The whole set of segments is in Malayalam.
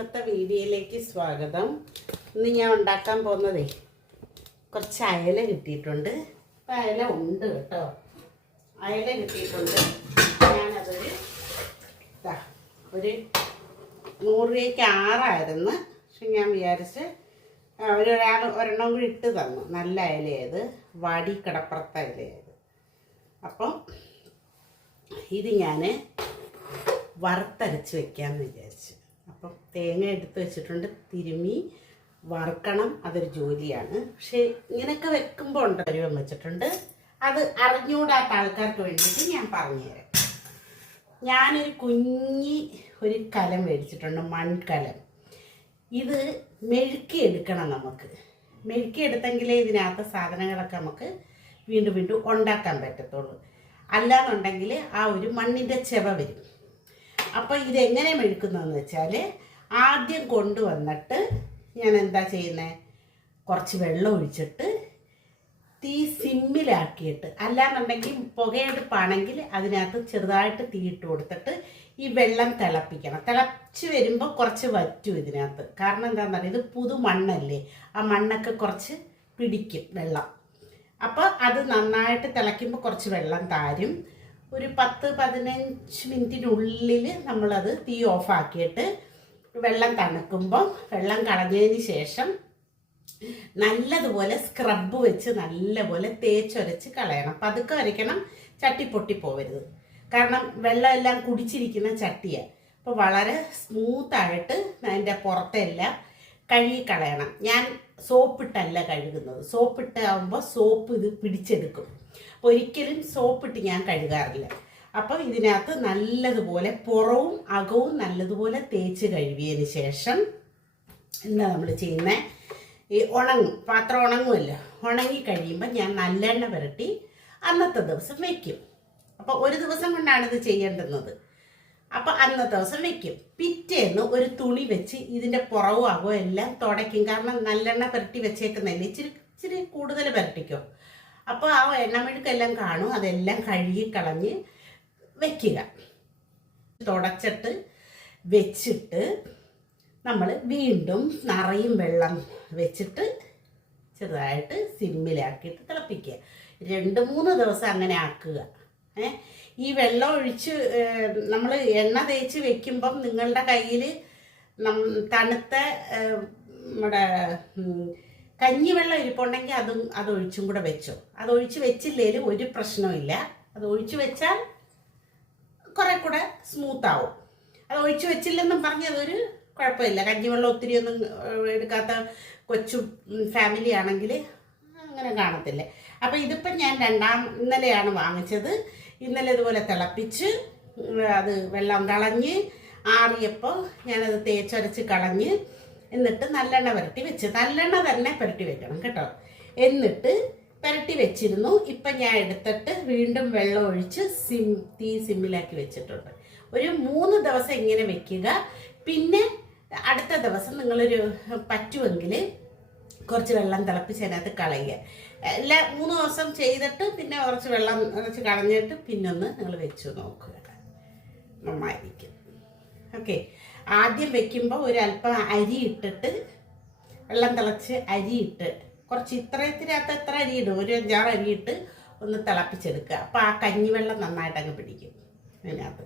ഇന്നത്തെ വീഡിയോയിലേക്ക് സ്വാഗതം. ഇന്ന് ഞാൻ ഉണ്ടാക്കാൻ പോകുന്നതേ കുറച്ച് അയല കിട്ടിയിട്ടുണ്ട്. ഇപ്പം അയല ഉണ്ട് കേട്ടോ. അയല കിട്ടിയിട്ടുണ്ട്. ഞാനതൊരു ഒരു നൂറ് രൂപയ്ക്ക് ആറായിരുന്നു. പക്ഷെ ഞാൻ വിചാരിച്ച് ഒരാൾ ഒരെണ്ണം കൂടി ഇട്ട് തന്നു. നല്ല അയലയത് വാടി കിടപ്പുറത്ത അയലയത് അപ്പം ഇത് ഞാൻ വറുത്തരച്ച് വെക്കാമെന്ന് വിചാരിച്ചു. അപ്പം തേങ്ങ എടുത്ത് വെച്ചിട്ടുണ്ട്. തിരുമി വറുക്കണം. അതൊരു ജോലിയാണ്. പക്ഷേ ഇങ്ങനെയൊക്കെ വെക്കുമ്പോൾ ഉണ്ട്. പരുവം വെച്ചിട്ടുണ്ട്. അത് അറിഞ്ഞുകൂടാത്ത ആൾക്കാർക്ക് വേണ്ടിയിട്ട് ഞാൻ പറഞ്ഞുതരാം. ഞാനൊരു കുഞ്ഞി ഒരു കലം മേടിച്ചിട്ടുണ്ട്. മൺകലം. ഇത് മെഴുക്കി എടുക്കണം നമുക്ക്. മെഴുക്കി എടുത്തെങ്കിലേ ഇതിനകത്ത് സാധനങ്ങളൊക്കെ നമുക്ക് വീണ്ടും വീണ്ടും ഉണ്ടാക്കാൻ പറ്റത്തുള്ളൂ. അല്ലാന്നുണ്ടെങ്കിൽ ആ ഒരു മണ്ണിന്റെ ചെവ വരും. അപ്പോൾ എങ്ങനെ മെഴുക്കുന്നതെന്ന് വെച്ചാൽ ആദ്യം കൊണ്ടുവന്നിട്ട് ഞാൻ എന്താ ചെയ്യുന്നത് കുറച്ച് വെള്ളം ഒഴിച്ചിട്ട് തീ സിമ്മിലാക്കിയിട്ട് അല്ലാന്നുണ്ടെങ്കിൽ പുകയെടുപ്പാണെങ്കിൽ അതിനകത്ത് ചെറുതായിട്ട് തീ ഇട്ട് കൊടുത്തിട്ട് ഈ വെള്ളം തിളപ്പിക്കണം. തിളച്ച് വരുമ്പോൾ കുറച്ച് വറ്റും ഇതിനകത്ത്. കാരണം എന്താണെന്ന് പറയുക ഇത് പുതു മണ്ണല്ലേ? ആ മണ്ണൊക്കെ കുറച്ച് പിടിക്കും വെള്ളം. അപ്പോൾ അത് നന്നായിട്ട് തിളയ്ക്കുമ്പോൾ കുറച്ച് വെള്ളം താരും. ഒരു പത്ത് പതിനഞ്ച് മിനിറ്റിനുള്ളിൽ നമ്മളത് തീ ഓഫാക്കിയിട്ട് വെള്ളം തണുക്കുമ്പോൾ വെള്ളം കളഞ്ഞതിന് ശേഷം നല്ലതുപോലെ സ്ക്രബ് വെച്ച് നല്ലപോലെ തേച്ചൊരച്ച് കളയണം. പതുക്കെ വരയ്ക്കണം ചട്ടി പൊട്ടി പോവരുത്. കാരണം വെള്ളം എല്ലാം കുടിച്ചിരിക്കുന്ന ചട്ടിയാണ് അപ്പോൾ വളരെ സ്മൂത്തായിട്ട് അതിന്റെ പുറത്തെല്ലാം കഴുകി കളയണം ഞാൻ സോപ്പിട്ടല്ല കഴുകുന്നത്. സോപ്പിട്ടാകുമ്പോൾ സോപ്പ് ഇത് പിടിച്ചെടുക്കും. ഒരിക്കലും സോപ്പിട്ട് ഞാൻ കഴുകാറില്ല. അപ്പം ഇതിനകത്ത് നല്ലതുപോലെ പുറവും അകവും നല്ലതുപോലെ തേച്ച് കഴുകിയതിന് ശേഷം എന്താ നമ്മൾ ചെയ്യുന്നത് ഈ ഉണങ്ങും. പാത്രം ഉണങ്ങുമല്ലോ ഉണങ്ങി കഴിയുമ്പോൾ ഞാൻ നല്ലെണ്ണ പുരട്ടി അന്നത്തെ ദിവസം വെക്കും. അപ്പോൾ ഒരു ദിവസം കൊണ്ടാണ് ഇത് ചെയ്യേണ്ടുന്നത്. അപ്പോൾ അന്നത്തെ ദിവസം വെക്കും. പിറ്റേന്ന് ഒരു തുണി വെച്ച് ഇതിന്റെ പുറവും അകവും എല്ലാം തുടയ്ക്കും. കാരണം നല്ലെണ്ണ പുരട്ടി വെച്ചേക്കുന്നതല്ലേ? ഇച്ചിരി ഇച്ചിരി കൂടുതൽ പെരട്ടിക്കും. അപ്പോൾ ആ എണ്ണമെഴുക്കെല്ലാം കാണും. അതെല്ലാം കഴുകി കളഞ്ഞ് വെക്കുക. തുടച്ചിട്ട് വെച്ചിട്ട് നമ്മൾ വീണ്ടും നിറയും വെള്ളം വെച്ചിട്ട് ചെറുതായിട്ട് സിമ്മിലാക്കിയിട്ട് തിളപ്പിക്കുക. രണ്ട് മൂന്ന് ദിവസം അങ്ങനെ ആക്കുക. ഏ? ഈ വെള്ളം ഒഴിച്ച് നമ്മൾ എണ്ണ തേച്ച് വെക്കുമ്പം നിങ്ങളുടെ കയ്യിൽ തണുത്ത നമ്മുടെ കഞ്ഞിവെള്ളം ഇരിപ്പുണ്ടെങ്കിൽ അതും അത് ഒഴിച്ചും കൂടെ വെച്ചോ. അത് ഒഴിച്ച് വെച്ചില്ലേലും ഒരു പ്രശ്നമില്ല അത് ഒഴിച്ചു വെച്ചാൽ കുറെ കൂടെ സ്മൂത്ത് ആവും. അത് ഒഴിച്ചു വെച്ചില്ലെന്നും പറഞ്ഞ് അതൊരു കുഴപ്പമില്ല. കഞ്ഞിവെള്ളം ഒത്തിരി ഒന്നും എടുക്കാത്ത കൊച്ചു ഫാമിലി ആണെങ്കിൽ അങ്ങനെ കാണത്തില്ല. അപ്പോൾ ഇതിപ്പം ഞാൻ രണ്ടാം ഇന്നലെയാണ് വാങ്ങിച്ചത്. ഇന്നലെ ഇതുപോലെ തിളപ്പിച്ച് അത് വെള്ളം കളഞ്ഞ് ആറിയപ്പോൾ ഞാനത് തേച്ചരച്ച് കളഞ്ഞ് എന്നിട്ട് നല്ലെണ്ണ പുരട്ടി വെച്ച് നല്ലെണ്ണ തന്നെ പുരട്ടി വെക്കണം കേട്ടോ. എന്നിട്ട് പുരട്ടി വെച്ചിരുന്നു. ഇപ്പം ഞാൻ എടുത്തിട്ട് വീണ്ടും വെള്ളം ഒഴിച്ച് സിം തീ സിമ്മിലാക്കി വെച്ചിട്ടുണ്ട്. ഒരു മൂന്ന് ദിവസം ഇങ്ങനെ വെക്കുക. പിന്നെ അടുത്ത ദിവസം നിങ്ങളൊരു പറ്റുമെങ്കിൽ കുറച്ച് വെള്ളം തിളപ്പിച്ച് അതിനകത്ത് കളയുക. എല്ലാ മൂന്ന് ദിവസം ചെയ്തിട്ട് പിന്നെ കുറച്ച് വെള്ളം വെച്ച് കളഞ്ഞിട്ട് പിന്നൊന്ന് നിങ്ങൾ വെച്ച് നോക്കുക. നന്നായിരിക്കും. ഓക്കെ ആദ്യം വെക്കുമ്പോൾ ഒരല്പം അരി ഇട്ടിട്ട് വെള്ളം തിളച്ച് അരി ഇട്ട് കുറച്ച് ഇത്രയത്തിനകത്ത് എത്ര അരി ഇടും? ഒരു അഞ്ചാറ് അരി ഇട്ട് ഒന്ന് തിളപ്പിച്ചെടുക്കുക. അപ്പോൾ ആ കഞ്ഞിവെള്ളം നന്നായിട്ട് അങ്ങ് പിടിക്കും അതിനകത്ത്.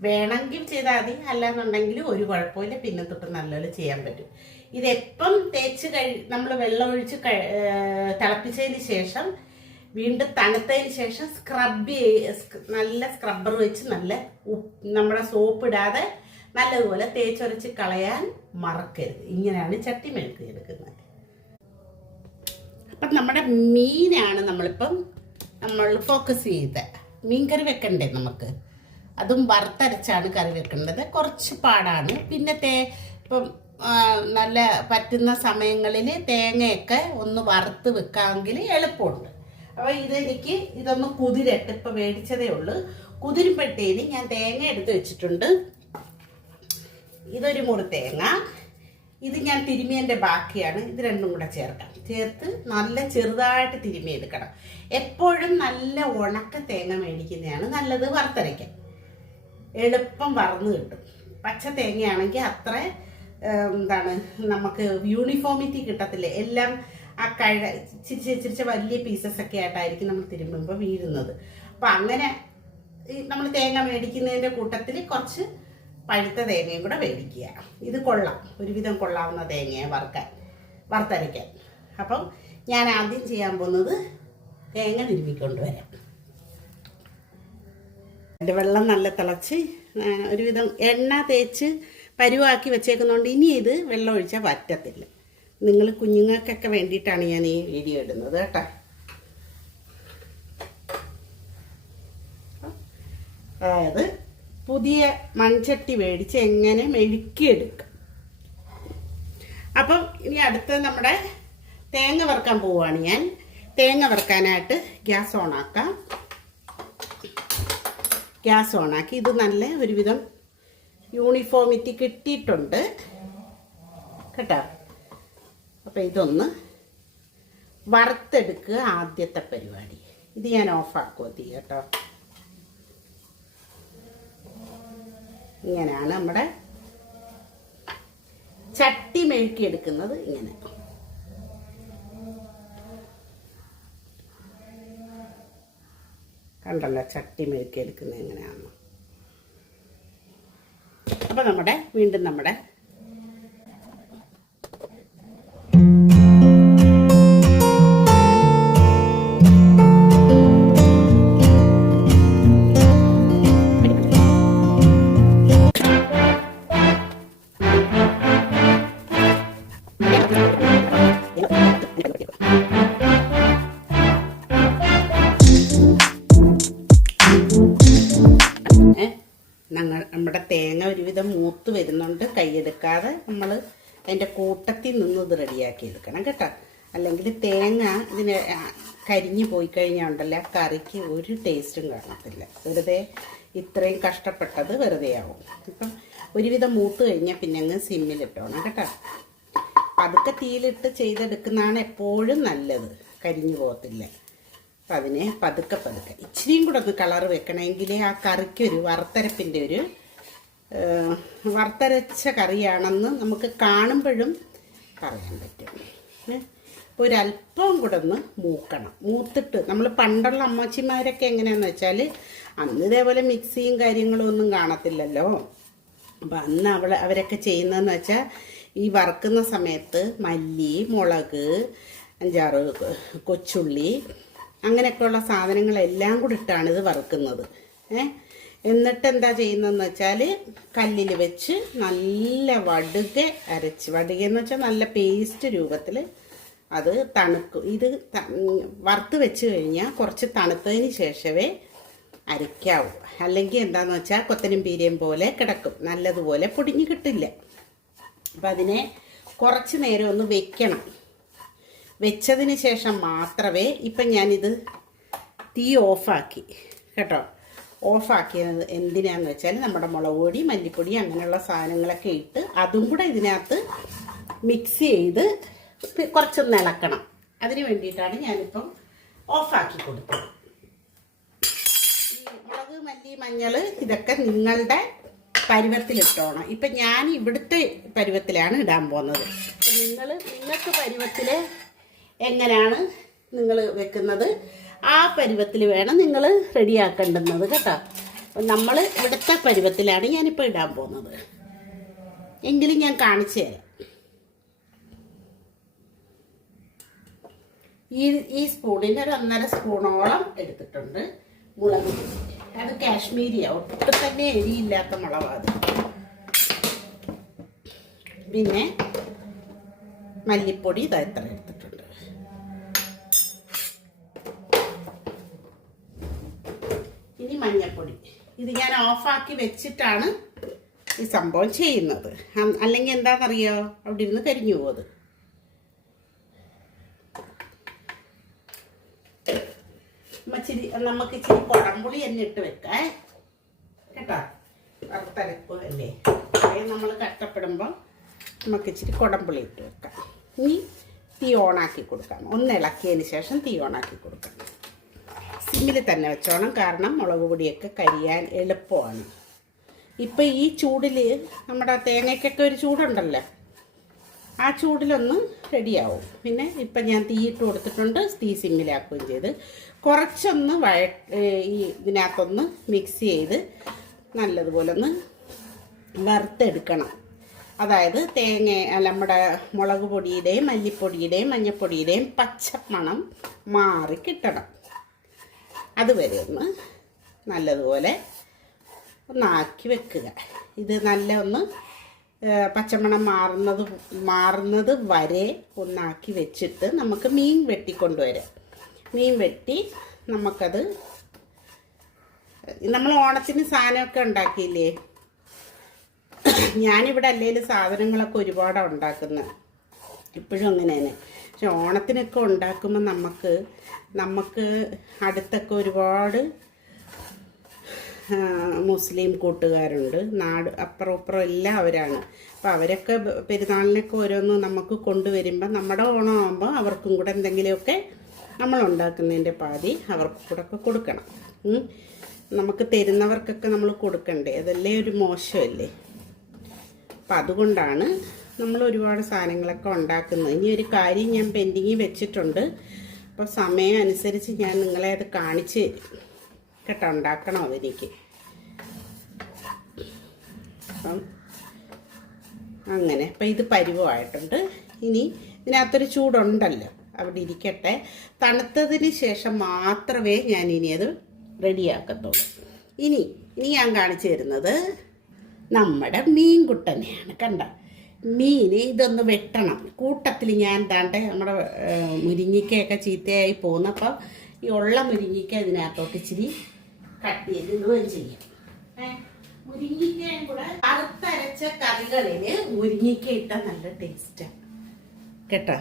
വേണമെങ്കിൽ ചെയ്താൽ മതി. അല്ലാന്നുണ്ടെങ്കിൽ ഒരു കുഴപ്പമില്ല. പിന്നെ തൊട്ട് നല്ലപോലെ ചെയ്യാൻ പറ്റും. ഇതെപ്പം തേച്ച് കഴി നമ്മൾ വെള്ളം ഒഴിച്ച് തിളപ്പിച്ചതിന് ശേഷം വീണ്ടും തണുത്തതിന് ശേഷം സ്ക്രബ് നല്ല സ്ക്രബ്ബർ വെച്ച് നല്ല നമ്മുടെ സോപ്പ് ഇടാതെ നല്ലതുപോലെ തേച്ചൊരച്ച് കളയാൻ മറക്കരുത്. ഇങ്ങനെയാണ് ചട്ടി മെഴുക്ക് എടുക്കുന്നത്. അപ്പം നമ്മുടെ മീനാണ് നമ്മളിപ്പം നമ്മൾ ഫോക്കസ് ചെയ്ത് മീൻ കറി വെക്കണ്ടേ നമുക്ക്? അതും വറുത്തരച്ചാണ് കറി വെക്കേണ്ടത് കുറച്ച് പാടാണ്. പിന്നെ തേ ഇപ്പം നല്ല പറ്റുന്ന സമയങ്ങളിൽ തേങ്ങയൊക്കെ ഒന്ന് വറുത്ത് വെക്കാമെങ്കിൽ എളുപ്പമുണ്ട്. അപ്പോൾ ഇതെനിക്ക് ഇതൊന്ന് കുതിരട്ട് ഇപ്പം മേടിച്ചതേ ഉള്ളൂ. കുതിരുമ്പോഴത്തേന് ഞാൻ തേങ്ങ എടുത്ത് വെച്ചിട്ടുണ്ട്. ഇതൊരു മുറി തേങ്ങ. ഇത് ഞാൻ തിരുമിയന്റെ ബാക്കിയാണ്. ഇത് രണ്ടും കൂടെ ചേർക്കാം. ചേർത്ത് നല്ല ചെറുതായിട്ട് തിരുമി എടുക്കണം എപ്പോഴും നല്ല ഉണക്ക തേങ്ങ മേടിക്കുന്നതാണ് നല്ലത് വറുത്തരയ്ക്കാൻ. എളുപ്പം വറന്ന് കിട്ടും. പച്ച തേങ്ങയാണെങ്കിൽ അത്ര എന്താണ് നമുക്ക് യൂണിഫോമിറ്റി കിട്ടത്തില്ലേ? എല്ലാം ആ കഴ ചിരിച്ച ചിരിച്ച വലിയ പീസസ് ഒക്കെ ആയിട്ടായിരിക്കും നമ്മൾ തിരുമ്പുമ്പോൾ വീഴുന്നത്. അപ്പം അങ്ങനെ നമ്മൾ തേങ്ങ മേടിക്കുന്നതിന്റെ കൂട്ടത്തിൽ കുറച്ച് പഴുത്ത തേങ്ങയും കൂടെ മേടിക്കുക. ഇത് കൊള്ളാം. ഒരുവിധം കൊള്ളാവുന്ന തേങ്ങയെ വറുക്കാൻ വറുത്തരയ്ക്കാൻ. അപ്പം ഞാൻ ആദ്യം ചെയ്യാൻ പോകുന്നത് തേങ്ങ തിരുമ്മിക്കൊണ്ട് വരാം എന്റെ വെള്ളം നല്ല തിളച്ച് ഒരുവിധം എണ്ണ തേച്ച് പരുവാക്കി വെച്ചേക്കുന്നതുകൊണ്ട് ഇനി ഇത് വെള്ളം ഒഴിച്ചാൽ പറ്റത്തില്ല നിങ്ങൾ കുഞ്ഞുങ്ങൾക്കൊക്കെ വേണ്ടിയിട്ടാണ് ഞാൻ ഈ വീഡിയോ ഇടുന്നത് കേട്ടോ. അതായത് പുതിയ മൺചട്ടി മേടിച്ച് എങ്ങനെ മെഴുക്കിയെടുക്കാം. അപ്പം ഇനി അടുത്ത് നമ്മുടെ തേങ്ങ വറുക്കാൻ പോവുകയാണ് ഞാൻ. തേങ്ങ വറുക്കാനായിട്ട് ഗ്യാസ് ഓണാക്കാം. ഗ്യാസ് ഓണാക്കി ഇത് നല്ല ഒരുവിധം യൂണിഫോമിറ്റി കിട്ടിയിട്ടുണ്ട്. കേട്ടോ? അപ്പം ഇതൊന്ന് വറുത്തെടുക്കുക ആദ്യത്തെ പരിപാടി. ഇത് ഞാൻ ഓഫാക്കുക തീ കേട്ടോ. ഇങ്ങനെയാണ് നമ്മുടെ ചട്ടി മെഴുക്കിയെടുക്കുന്നത് ഇങ്ങനെ. കണ്ടല്ലോ ചട്ടി മെഴുക്കിയെടുക്കുന്നത് എങ്ങനെയാണെന്ന്. അപ്പൊ നമ്മുടെ വീണ്ടും നമ്മുടെ ഇത് റെഡിയാക്കി എടുക്കണം കേട്ടോ. അല്ലെങ്കിൽ തേങ്ങ ഇതിന് കരിഞ്ഞു പോയി കഴിഞ്ഞാൽ ഉണ്ടല്ലോ കറിക്ക് ഒരു ടേസ്റ്റും കാണത്തില്ല. വെറുതെ ഇത്രയും കഷ്ടപ്പെട്ടത് വെറുതെ ആവും. ഇപ്പം ഒരുവിധം മൂത്ത് കഴിഞ്ഞാൽ പിന്നെ അങ്ങ് സിമ്മിലിട്ടോണം കേട്ടോ. പതുക്കെ തീയിലിട്ട് ചെയ്തെടുക്കുന്നതാണ് എപ്പോഴും നല്ലത്. കരിഞ്ഞു പോകത്തില്ല. അപ്പം അതിനെ പതുക്കെ പതുക്കെ. ഇച്ചിരിയും കൂടെ ഒന്ന് കളർ വെക്കണമെങ്കിൽ ആ കറിക്കൊരു വറുത്തരപ്പിന്റെ ഒരു വറുത്തരച്ച കറിയാണെന്ന് നമുക്ക് കാണുമ്പോഴും പറയാൻ പറ്റും. ഒരല്പം കൂടെ ഒന്ന് മൂക്കണം. മൂത്തിട്ട് നമ്മൾ പണ്ടുള്ള അമ്മച്ചിമാരൊക്കെ എങ്ങനെയാണെന്ന് വെച്ചാൽ അന്ന് ഇതേപോലെ മിക്സിയും കാര്യങ്ങളും ഒന്നും കാണത്തില്ലല്ലോ. അപ്പം അന്ന് അവൾ അവരൊക്കെ ചെയ്യുന്നതെന്ന് വെച്ചാൽ ഈ വറുക്കുന്ന സമയത്ത് മല്ലി മുളക് അഞ്ചാറ് കൊച്ചുള്ളി അങ്ങനെയൊക്കെയുള്ള സാധനങ്ങളെല്ലാം കൂടി ഇട്ടാണ് ഇത് വറുക്കുന്നത്. ഏ? എന്നിട്ട് എന്താ ചെയ്യുന്നതെന്ന് വെച്ചാൽ കല്ലിൽ വെച്ച് നല്ല വടുക അരച്ച്. വടുക എന്ന് വെച്ചാൽ നല്ല പേസ്റ്റ് രൂപത്തിൽ അത് തണുക്കും. ഇത് വറുത്ത് വെച്ച് കഴിഞ്ഞാൽ കുറച്ച് തണുത്തതിന് ശേഷമേ അരയ്ക്കാവൂ. അല്ലെങ്കിൽ എന്താന്ന് വെച്ചാൽ കൊത്തനും പോലെ കിടക്കും. നല്ലതുപോലെ പൊടിഞ്ഞു കിട്ടില്ല. അപ്പം അതിനെ കുറച്ച് നേരം ഒന്ന് വെക്കണം. വെച്ചതിന് ശേഷം മാത്രമേ ഇപ്പം ഞാനിത് തീ ഓഫാക്കി. കേട്ടോ? ഓഫാക്കിയത് എന്തിനാന്ന് വെച്ചാൽ നമ്മുടെ മുളക് പൊടി മല്ലിപ്പൊടി അങ്ങനെയുള്ള സാധനങ്ങളൊക്കെ ഇട്ട് അതും കൂടെ ഇതിനകത്ത് മിക്സ് ചെയ്ത് കുറച്ചൊന്ന് ഇളക്കണം. അതിന് വേണ്ടിയിട്ടാണ് ഞാനിപ്പം ഓഫാക്കി കൊടുത്തത്. മുളക് മല്ലി മഞ്ഞൾ ഇതൊക്കെ നിങ്ങളുടെ പരുവത്തിലിട്ടോണം. ഇപ്പം ഞാൻ ഇവിടുത്തെ പരുവത്തിലാണ് ഇടാൻ പോകുന്നത്. നിങ്ങൾ നിങ്ങൾക്ക് പരുവത്തിൽ എങ്ങനെയാണ് നിങ്ങൾ വെക്കുന്നത്? ആ പരുവത്തിൽ വേണം നിങ്ങൾ റെഡിയാക്കേണ്ടുന്നത് കേട്ടോ. നമ്മൾ ഇവിടുത്തെ പരുവത്തിലാണ് ഞാനിപ്പോൾ ഇടാൻ പോകുന്നത്. എങ്കിലും ഞാൻ കാണിച്ചു തരാം. ഈ ഈ സ്പൂണിന് ഒരു ഒന്നര സ്പൂണോളം എടുത്തിട്ടുണ്ട് മുളക്. അത് കാശ്മീരിയാണ് ഒട്ടും തന്നെ എരിയില്ലാത്ത മുളകാണ് പിന്നെ മല്ലിപ്പൊടി ഇതാ ഇത്ര എടുത്തിട്ടുണ്ട്. ഇനി മഞ്ഞൾപ്പൊടി ഇത് ഞാൻ ഓഫാക്കി വെച്ചിട്ടാണ് ഈ സംഭവം ചെയ്യുന്നത്. അല്ലെങ്കിൽ എന്താണെന്നറിയോ അവിടെ ഇരുന്ന് കരിഞ്ഞു പോകുന്നത് ഇച്ചിരി നമുക്ക് ഇച്ചിരി കുടംപുളി തന്നെ ഇട്ട് വെക്കേ. കേട്ടോ? വറുത്തരപ്പ് അല്ലേ? നമ്മൾ കഷ്ടപ്പെടുമ്പോൾ നമുക്ക് ഇച്ചിരി കുടംപുളി ഇട്ട് വെക്കാം. ഇനി തീ ഓണാക്കി കൊടുക്കാം. ഒന്ന് ഇളക്കിയതിന് ശേഷം തീ ഓണാക്കി കൊടുക്കാം. സിമ്മിൽ തന്നെ വെച്ചോണം. കാരണം മുളക് പൊടിയൊക്കെ കരിയാൻ എളുപ്പമാണ്. ഇപ്പം ഈ ചൂടിൽ നമ്മുടെ തേങ്ങയ്ക്കൊക്കെ ഒരു ചൂടുണ്ടല്ലോ. ആ ചൂടിലൊന്ന് റെഡിയാവും. പിന്നെ ഇപ്പം ഞാൻ തീയിട്ട് കൊടുത്തിട്ടുണ്ട്. തീ സിമ്മിലാക്കുകയും ചെയ്ത് കുറച്ചൊന്ന് വഴ ഈ ഇതിനകത്തൊന്ന് മിക്സ് ചെയ്ത് നല്ലതുപോലെ ഒന്ന് വറുത്തെടുക്കണം. അതായത് തേങ്ങ നമ്മുടെ മുളക് പൊടിയുടെയും മല്ലിപ്പൊടിയുടെയും മഞ്ഞൾപ്പൊടിയുടെയും പച്ചമണം മാറി കിട്ടണം. അതുവരെ ഒന്ന് നല്ലതുപോലെ ഒന്നാക്കി വെക്കുക. ഇത് നല്ല ഒന്ന് പച്ചമണം മാറുന്നത് മാറുന്നത് വരെ ഒന്നാക്കി വെച്ചിട്ട് നമുക്ക് മീൻ വെട്ടിക്കൊണ്ടുവരാം. മീൻ വെട്ടി നമുക്കത് നമ്മൾ ഓണത്തിന് സാധനമൊക്കെ ഉണ്ടാക്കിയില്ലേ? ഞാനിവിടെ അല്ലെങ്കിലും സാധനങ്ങളൊക്കെ ഒരുപാടാണ് ഉണ്ടാക്കുന്നത്. ഇപ്പോഴും അങ്ങനെ തന്നെ പക്ഷെ ഓണത്തിനൊക്കെ ഉണ്ടാക്കുമ്പോൾ നമുക്ക് നമുക്ക് അടുത്തൊക്കെ ഒരുപാട് മുസ്ലിം കൂട്ടുകാരുണ്ട്. നാട് അപ്പുറം ഇപ്പുറം എല്ലാം അവരാണ് അപ്പോൾ അവരൊക്കെ പെരുന്നാളിനൊക്കെ ഓരോന്ന് നമുക്ക് കൊണ്ടുവരുമ്പോൾ നമ്മുടെ ഓണം ആകുമ്പോൾ അവർക്കും കൂടെ എന്തെങ്കിലുമൊക്കെ നമ്മൾ ഉണ്ടാക്കുന്നതിന്റെ പാതി അവർക്ക് കൂടെ ഒക്കെ കൊടുക്കണം. നമുക്ക് തരുന്നവർക്കൊക്കെ നമ്മൾ കൊടുക്കണ്ടേ? അതല്ലേ ഒരു മോശമല്ലേ? അപ്പം അതുകൊണ്ടാണ് നമ്മൾ ഒരുപാട് സാധനങ്ങളൊക്കെ ഉണ്ടാക്കുന്നത് ഇനി ഒരു കാര്യം ഞാൻ പെൻഡിങ്ങിൽ വെച്ചിട്ടുണ്ട്. അപ്പോൾ സമയം അനുസരിച്ച് ഞാൻ നിങ്ങളെ അത് കാണിച്ച് കേട്ടോ ഉണ്ടാക്കണം അതെനിക്ക്. അപ്പം അങ്ങനെ. അപ്പം ഇത് പരിവമായിട്ടുണ്ട്. ഇനി ഇതിനകത്തൊരു ചൂടുണ്ടല്ലോ. അവിടെ ഇരിക്കട്ടെ. തണുത്തതിന് ശേഷം മാത്രമേ ഞാൻ ഇനി അത് റെഡിയാക്കത്തുള്ളൂ. ഇനി ഇനി ഞാൻ കാണിച്ചു തരുന്നത് നമ്മുടെ മീൻകുട്ടനെയാണ്. കണ്ട? മീൻ ഇതൊന്ന് വെട്ടണം. കൂട്ടത്തിൽ ഞാൻ താണ്ട് നമ്മുടെ മുരിങ്ങിക്കയൊക്കെ ചീത്തയായി പോകുന്നപ്പോൾ ഈ ഉള്ള മുരിങ്ങിക്ക ഇതിനകത്തോട്ട് ഇച്ചിരി കട്ട് ചെയ്ത് ഇടുകയും ചെയ്യും മുരിങ്ങിക്കയും കൂടെ അറുത്തരച്ച കറികളിൽ മുരിങ്ങിക്ക നല്ല ടേസ്റ്റാണ് കേട്ടോ?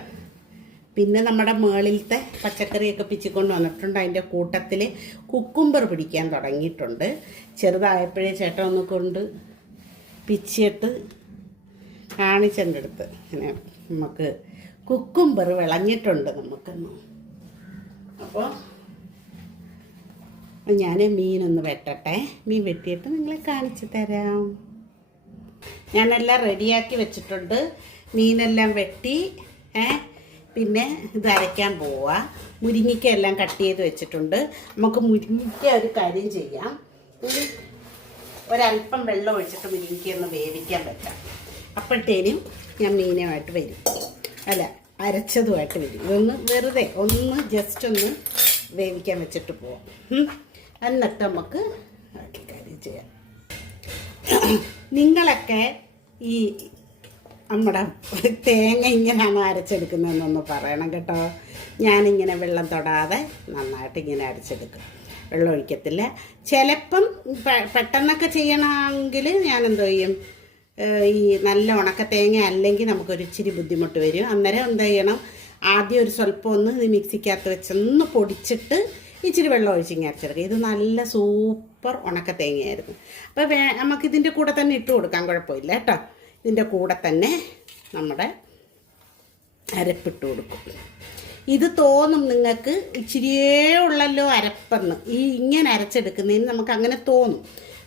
പിന്നെ നമ്മുടെ മേളിലത്തെ പച്ചക്കറിയൊക്കെ പിച്ചിക്കൊണ്ട് വന്നിട്ടുണ്ട്. അതിന്റെ കൂട്ടത്തിൽ കുക്കുംബർ പിടിക്കാൻ തുടങ്ങിയിട്ടുണ്ട്. ചെറുതായപ്പോഴേ ചേട്ടൻ ഒന്ന് കൊണ്ട് പിച്ചിട്ട് കാണിച്ചെന്റെ അടുത്ത് ഇങ്ങനെ നമുക്ക് കുക്കുംബർ വിളഞ്ഞിട്ടുണ്ട് നമുക്കൊന്ന്. അപ്പോൾ ഞാൻ മീനൊന്ന് വെട്ടട്ടെ. മീൻ വെട്ടിയിട്ട് നിങ്ങളെ കാണിച്ചു തരാം. ഞാനെല്ലാം റെഡിയാക്കി വെച്ചിട്ടുണ്ട്. മീനെല്ലാം വെട്ടി ഏ പിന്നെ ഇത് അരയ്ക്കാൻ പോവുക മുരിങ്ങിക്ക എല്ലാം കട്ട് ചെയ്ത് വെച്ചിട്ടുണ്ട്. നമുക്ക് മുരിങ്ങിക്ക ഒരു കാര്യം ചെയ്യാം. ഒരു ഒരല്പം വെള്ളം ഒഴിച്ചിട്ട് മുരിങ്ങിക്ക ഒന്ന് വേവിക്കാൻ പറ്റാം അപ്പോഴത്തേനും ഞാൻ മീനുമായിട്ട് വരും. അല്ല അരച്ചതുമായിട്ട് വരും. ഇതൊന്ന് വെറുതെ ഒന്ന് ജസ്റ്റ് ഒന്ന് വേവിക്കാൻ വെച്ചിട്ട് പോവാം. എന്നിട്ട് നമുക്ക് കാര്യം ചെയ്യാം. നിങ്ങളൊക്കെ ഈ നമ്മുടെ തേങ്ങ ഇങ്ങനെയാണ് അരച്ചെടുക്കുന്നതെന്നൊന്ന് പറയണം കേട്ടോ. ഞാനിങ്ങനെ വെള്ളം തൊടാതെ നന്നായിട്ട് ഇങ്ങനെ അരച്ചെടുക്കും. വെള്ളം ഒഴിക്കത്തില്ല. ചിലപ്പം പെട്ടെന്നൊക്കെ ചെയ്യണമെങ്കിൽ ഞാൻ എന്തോ ചെയ്യും? ഈ നല്ല ഉണക്ക തേങ്ങ അല്ലെങ്കിൽ നമുക്കൊരു ഇച്ചിരി ബുദ്ധിമുട്ട് വരും. അന്നേരം എന്താ ചെയ്യണം? ആദ്യം ഒരു സ്വല്പം ഒന്ന് ഇത് മിക്സിക്കകത്ത് വെച്ചൊന്ന് പൊടിച്ചിട്ട് ഇച്ചിരി വെള്ളം ഒഴിച്ചിങ്ങനെ അരച്ചെടുക്കുക. ഇത് നല്ല സൂപ്പർ ഉണക്ക തേങ്ങയായിരുന്നു അപ്പോൾ വേ നമുക്കിതിന്റെ കൂടെ തന്നെ ഇട്ട് കൊടുക്കാൻ കുഴപ്പമില്ല കേട്ടോ. ഇതിന്റെ കൂടെ തന്നെ നമ്മുടെ അരപ്പിട്ട് കൊടുക്കും. ഇത് തോന്നും നിങ്ങൾക്ക് ഇച്ചിരിയേ ഉള്ളല്ലോ അരപ്പെന്ന്. ഈ ഇങ്ങനെ അരച്ചെടുക്കുന്നതിന് നമുക്ക് അങ്ങനെ തോന്നും.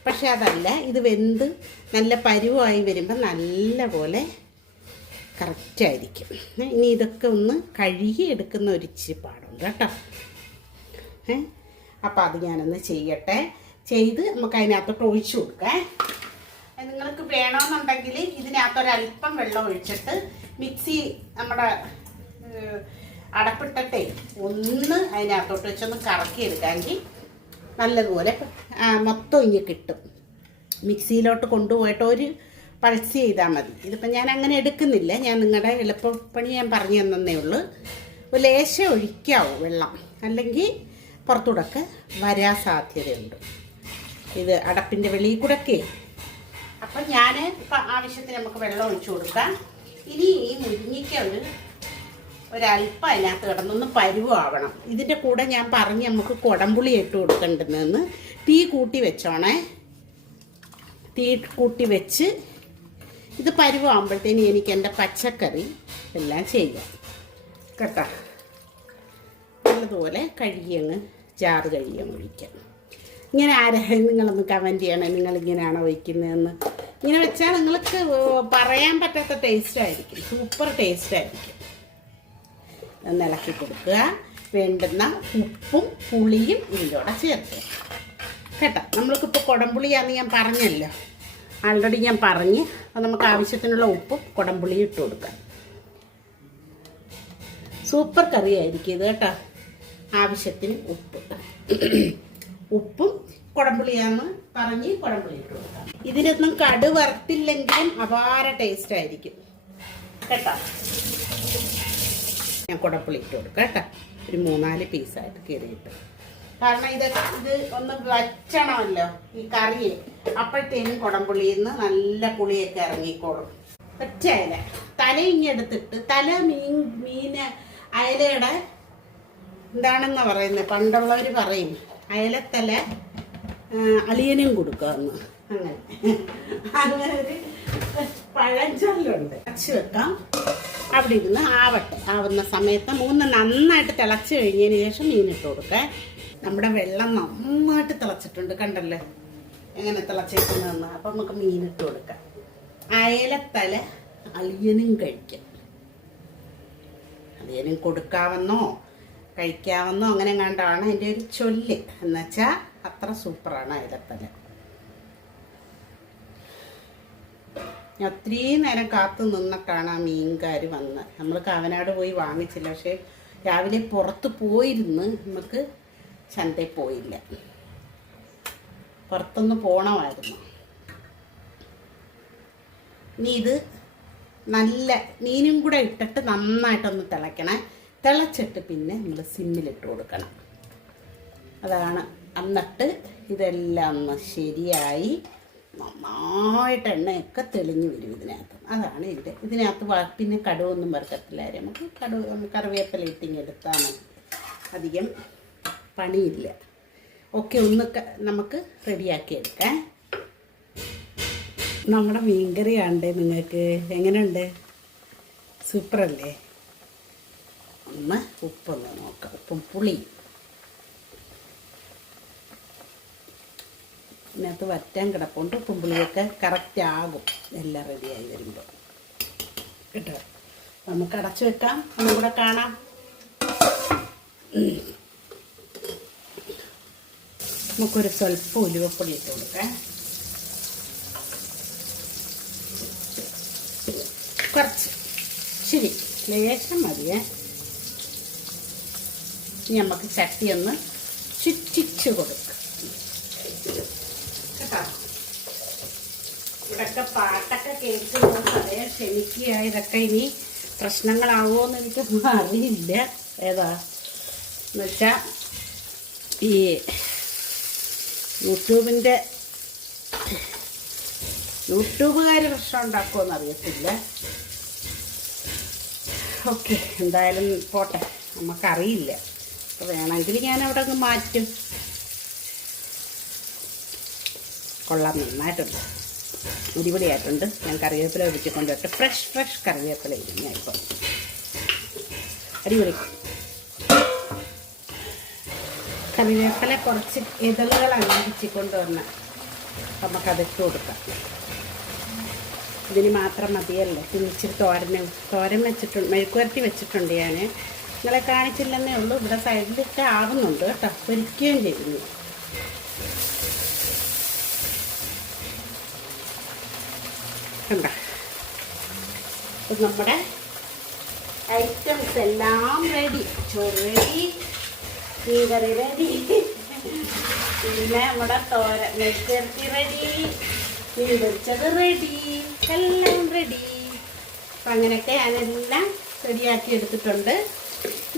പക്ഷെ അതല്ല ഇത് വെന്ത് നല്ല പരുവായി വരുമ്പോൾ നല്ല പോലെ കറക്റ്റായിരിക്കും ഇനി ഇതൊക്കെ ഒന്ന് കഴുകി എടുക്കുന്ന ഒരു ഇച്ചിരി പാടുണ്ട് കേട്ടോ. ഏ അപ്പോൾ അത് ഞാനൊന്ന് ചെയ്യട്ടെ. ചെയ്ത് നമുക്ക് അതിനകത്തോട്ട് ഒഴിച്ചു കൊടുക്കാം. നിങ്ങൾക്ക് വേണമെന്നുണ്ടെങ്കിൽ ഇതിനകത്തൊരല്പം വെള്ളം ഒഴിച്ചിട്ട് മിക്സി നമ്മുടെ അടപ്പിട്ടട്ടെ ഒന്ന് അതിനകത്തോട്ട് വെച്ചൊന്ന് കറക്കി എടുക്കാമെങ്കിൽ നല്ലതുപോലെ മൊത്തം ഇങ്ങ് കിട്ടും. മിക്സിയിലോട്ട് കൊണ്ടുപോയിട്ട് ഒരു പൾസ് ചെയ്താൽ മതി. ഇതിപ്പോൾ ഞാൻ അങ്ങനെ എടുക്കുന്നില്ല. ഞാൻ നിങ്ങളുടെ എളുപ്പപ്പണി ഞാൻ പറഞ്ഞു തന്നേ ഉള്ളൂ. ഒരു ലേശം ഒഴിക്കാവൂ വെള്ളം. അല്ലെങ്കിൽ പുറത്തൂടൊക്കെ വരാൻ സാധ്യതയുണ്ട്. ഇത് അടപ്പിന്റെ വെളിയിൽ കൂടെയൊക്കെ. അപ്പം ഞാൻ ഇപ്പം ആവശ്യത്തിന് നമുക്ക് വെള്ളം ഒഴിച്ചു കൊടുക്കാം. ഇനി ഈ മുരിങ്ങിക്ക ഒരു ഒരല്പം അതിനകത്ത് കിടന്നൊന്ന് പരുവാവണം. ഇതിന്റെ കൂടെ ഞാൻ പറഞ്ഞ് നമുക്ക് കുടംപുളി ഇട്ട് കൊടുക്കേണ്ടതെന്ന് തീ കൂട്ടി വെച്ചോണേ. തീ കൂട്ടി വെച്ച് ഇത് പരുവാകുമ്പോഴത്തേന് എനിക്ക് എന്റെ പച്ചക്കറി എല്ലാം ചെയ്യാം. കേട്ടോ? നല്ലതുപോലെ കഴുകിയങ്ങ് ചാറ് കഴുകിയങ്ങ് ഒഴിക്കാം. ഇങ്ങനെ ആരാ നിങ്ങളൊന്ന് കമന്റ് ചെയ്യണേ? നിങ്ങൾ ഇങ്ങനെയാണോ വയ്ക്കുന്നതെന്ന്? ഇങ്ങനെ വെച്ചാൽ നിങ്ങൾക്ക് പറയാൻ പറ്റാത്ത ടേസ്റ്റ് ആയിരിക്കും. സൂപ്പർ ടേസ്റ്റ് ആയിരിക്കും. ഒന്ന് ഇളക്കി കൊടുക്കുക. വേണ്ടുന്ന ഉപ്പും പുളിയും ഇതിലൂടെ ചേർക്കുക. കേട്ടോ? നമ്മൾക്കിപ്പോൾ കുടംപുളിയാന്ന് ഞാൻ പറഞ്ഞല്ലോ. ആൾറെഡി ഞാൻ പറഞ്ഞ്. അപ്പോൾ നമുക്ക് ആവശ്യത്തിനുള്ള ഉപ്പും കുടംപുളിയും ഇട്ട് കൊടുക്കാം. സൂപ്പർ കറി ആയിരിക്കും ഇത് കേട്ടോ. ആവശ്യത്തിന് ഉപ്പ്. ഉപ്പും കുടംപുളിയാന്ന് പറഞ്ഞ് കുടംപുളി ഇട്ട് കൊടുക്കാം. ഇതിനൊന്നും കടുവറുത്തില്ലെങ്കിലും അപാര ടേസ്റ്റ് ആയിരിക്കും. കേട്ടോ? ഞാൻ കുടപ്പുളി ഇട്ട് കൊടുക്കാം കേട്ടോ. ഒരു മൂന്നാൽ പീസായിട്ട് കീറിയിട്ട്. കാരണം ഇത് ഇത് ഒന്ന് വച്ചണമല്ലോ ഈ കറിയെ. അപ്പോഴത്തേനും കുടംപുളിയിൽ നിന്ന് നല്ല പുളിയൊക്കെ ഇറങ്ങിക്കോളും. ഒറ്റ അയല തല ഇങ്ങെടുത്തിട്ട് തല മീൻ മീന് അയലയുടെ എന്താണെന്ന് പറയുന്നത് പണ്ടുള്ളവർ പറയും അയലത്തല അളിയനും കൊടുക്കാമെന്ന് അങ്ങനെ. അങ്ങനെ ഒരു പഴഞ്ചൊല്ലുണ്ട്. അച്ചു വെക്കാം. അവിടെ ഇരുന്ന് ആവട്ടെ. ആവുന്ന സമയത്ത് മൂന്ന് നന്നായിട്ട് തിളച്ച് കഴിഞ്ഞതിന് ശേഷം മീനിട്ട് കൊടുക്കേ. നമ്മുടെ വെള്ളം നന്നായിട്ട് തിളച്ചിട്ടുണ്ട് കണ്ടല്ലേ? എങ്ങനെ തിളച്ചേക്കുന്നതെന്ന്. അപ്പം നമുക്ക് മീനിട്ട് കൊടുക്കാം. അയലത്തല അളിയനും കഴിക്കാം. അളിയനും കൊടുക്കാമെന്നോ കഴിക്കാമെന്നോ അങ്ങനെ കണ്ടാണ് എന്റെ ഒരു ചൊല്ല്. എന്നുവെച്ചാൽ അത്ര സൂപ്പറാണ് അയലത്തല. ഞാൻ ഒത്തിരിയും നേരം കാത്തു നിന്നിട്ടാണ് ആ മീൻകാർ വന്നത് നമ്മൾ കാവനാട് പോയി വാങ്ങിച്ചില്ല. പക്ഷേ രാവിലെ പുറത്ത് പോയിരുന്ന് നമുക്ക് ചന്തയിൽ പോയില്ല. പുറത്തൊന്ന് പോണമായിരുന്നു. ഇനി ഇത് നല്ല മീനും കൂടെ ഇട്ടിട്ട് നന്നായിട്ടൊന്ന് തിളയ്ക്കണേ. തിളച്ചിട്ട് പിന്നെ നമ്മൾ സിമ്മിലിട്ട് കൊടുക്കണം. അതാണ്. എന്നിട്ട് ഇതെല്ലാം ഒന്ന് ശരിയായി നന്നായിട്ട് എണ്ണയൊക്കെ തെളിഞ്ഞു വരും ഇതിനകത്ത്. അതാണ് ഇതിന്റെ ഇതിനകത്ത് പിന്നെ കടുവൊന്നും വറുക്കത്തില്ല നമുക്ക് കടുവ് കറിവേപ്പില ഇട്ടിങ്ങെടുത്താൽ മതി. അധികം പണിയില്ല. ഒക്കെ ഒന്ന് നമുക്ക് റെഡിയാക്കി എടുക്കാം. നമ്മുടെ മീൻകറി ആണ്ടേ നിങ്ങൾക്ക്? എങ്ങനെയുണ്ട്? സൂപ്പറല്ലേ? ഒന്ന് ഉപ്പൊന്ന് നോക്കാം. ഉപ്പും പുളി ഇതിനകത്ത് വറ്റാൻ കിടപ്പുണ്ട്. ഉപ്പും പുളിയൊക്കെ കറക്റ്റ് ആകും. എല്ലാം റെഡിയായി വരുമ്പോൾ. കേട്ടോ? നമുക്ക് അടച്ചു വെക്കാം. ഒന്നും കൂടെ കാണാം. നമുക്കൊരു സ്വല്പം ഉലുവപ്പൊടി ഇട്ട് കൊടുക്കാം. കുറച്ച്. ശരി. ലേശം മതിയേ. ഇനി നമുക്ക് ചട്ടിയൊന്ന് ചുറ്റിച്ചു കൊടുക്കുക കേട്ടോ ഇതൊക്കെ പാട്ടൊക്കെ കേൾക്കുന്നത് അതേ ക്ഷമിക്കുക. ഇതൊക്കെ ഇനി പ്രശ്നങ്ങളാവുമോ എന്ന് എനിക്കൊന്നും അറിയില്ല. ഏതാ? എന്നുവെച്ചാൽ ഈ യൂട്യൂബിന്റെ യൂട്യൂബുകാർ പ്രശ്നം ഉണ്ടാക്കുമെന്ന് അറിയത്തില്ല. ഓക്കെ എന്തായാലും പോട്ടെ. നമുക്കറിയില്ല. അപ്പോൾ വേണമെങ്കിൽ ഞാൻ അവിടെ അങ്ങ് മാറ്റും. കൊള്ളാം നന്നായിട്ടുണ്ട്. അടിപൊളിയായിട്ടുണ്ട് ഞാൻ കറിവേപ്പില വെച്ചിക്കൊണ്ട് കൊണ്ടുവരട്ടെ ഫ്രഷ് ഫ്രഷ് കറിവേപ്പില ഇടും ഞാൻ ഇപ്പം അടിപൊളി. കറിവേപ്പില കുറച്ച് ഇതളുകൾ അണിയിച്ച് വന്ന് നമുക്കതിട്ട് കൊടുക്കാം. ഇതിന് മാത്രം മതിയല്ലോ. പിന്നെ തോരനും തോരൻ വെച്ചിട്ടുണ്ട് മെഴുക്കുവരട്ടി വെച്ചിട്ടുണ്ട് ഞാൻ നിങ്ങളെ കാണിച്ചില്ലെന്നേ ഉള്ളൂ. ഇവിടെ സൈഡിലിട്ട് ആവുന്നുണ്ട് കേട്ടോ. പൊരിക്കുകയും ചെയ്യുന്നു കണ്ട നമ്മുടെ ഐറ്റംസ് എല്ലാം റെഡി ചോറ് റെഡി മീൻകറി റെഡി പിന്നെ നമ്മുടെ തോര മെഴുക്കുവരട്ടി റെഡി മീൻ പൊരിച്ചത് റെഡി എല്ലാം റെഡി അപ്പം അങ്ങനെയൊക്കെ ഞാനെല്ലാം റെഡിയാക്കി എടുത്തിട്ടുണ്ട്.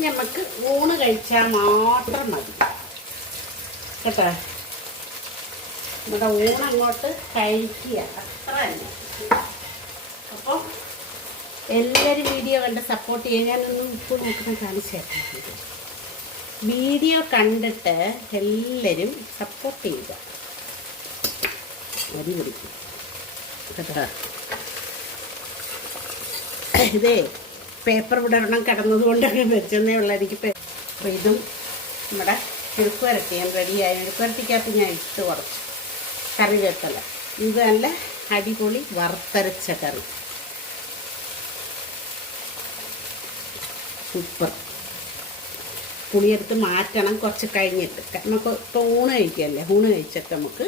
നമുക്ക് ഊണ് കഴിച്ചാൽ മാത്രം മതി. കേട്ടോ? നമ്മുടെ ഊണ് അങ്ങോട്ട് കഴിക്കുക. അത്ര തന്നെ അപ്പോൾ എല്ലാവരും വീഡിയോ കണ്ട് സപ്പോർട്ട് ചെയ്യാനൊന്നും ഇപ്പോൾ നോക്കുന്ന കാണിച്ചേക്കാം വീഡിയോ കണ്ടിട്ട് എല്ലാവരും സപ്പോർട്ട് ചെയ്യുക. മതി പിടിക്കും. ഇതേ പേപ്പർ വിടരണം കിടന്നത് കൊണ്ടൊക്കെ വെച്ചെന്നേ ഉള്ള. എനിക്ക് അപ്പോൾ ഇതും നമ്മുടെ മെഴുക്കുവരട്ടി ഞാൻ റെഡിയായി മെഴുക്കുവരട്ടിക്കകത്ത് ഞാൻ ഇട്ട് കുറച്ച് കറിവേപ്പില. ഇത് നല്ല അടിപൊളി വറുത്തരച്ച കറി. സൂപ്പർ പുളിയെടുത്ത് മാറ്റണം കുറച്ച് കഴിഞ്ഞിട്ട്. നമുക്ക് ഇപ്പോൾ ഊണ് കഴിക്കല്ലേ? ഊണ് കഴിച്ചിട്ട് നമുക്ക്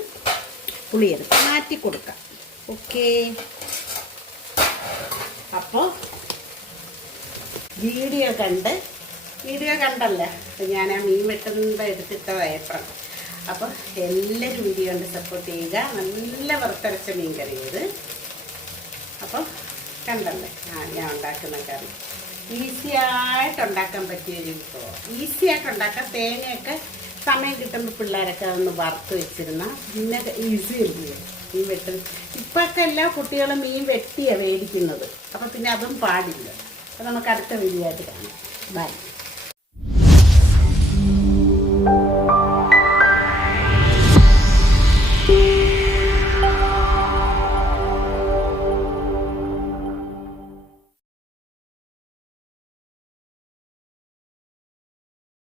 പുളിയെടുത്ത് മാറ്റി കൊടുക്കാം. ഓക്കേ അപ്പോൾ വീഡിയോ കണ്ട് വീഡിയോ കണ്ടല്ലേ? ഞാൻ ആ മീൻ വെട്ടുന്നത് എടുത്തിട്ട വയപ്പം അപ്പോൾ എല്ലാവരും വീഡിയോ കണ്ട് സപ്പോർട്ട് ചെയ്യുക. നല്ല വറുത്തരച്ച മീൻ കറി ഇത്. അപ്പം കണ്ടല്ലേ? ആ ഞാൻ ഉണ്ടാക്കുന്ന കറി. ഈസി ആയിട്ട് ഉണ്ടാക്കാൻ പറ്റിയ ഒരു വിഭവം ഈസി ആയിട്ട് ഉണ്ടാക്കാം തേങ്ങയൊക്കെ സമയം കിട്ടുമ്പോൾ പിള്ളേരൊക്കെ ഒന്ന് വറുത്ത് വെച്ചിരുന്ന പിന്നെ ഈസി അല്ലേ മീൻ വെട്ടും ഇപ്പോഴൊക്കെ എല്ലാ കുട്ടികളും മീൻ വെട്ടിയാണ് മേടിക്കുന്നത് അപ്പം പിന്നെ അതും പാടില്ല. അപ്പം നമുക്ക് അടുത്ത വീഡിയോ ആയിട്ട് കാണാം. ബൈ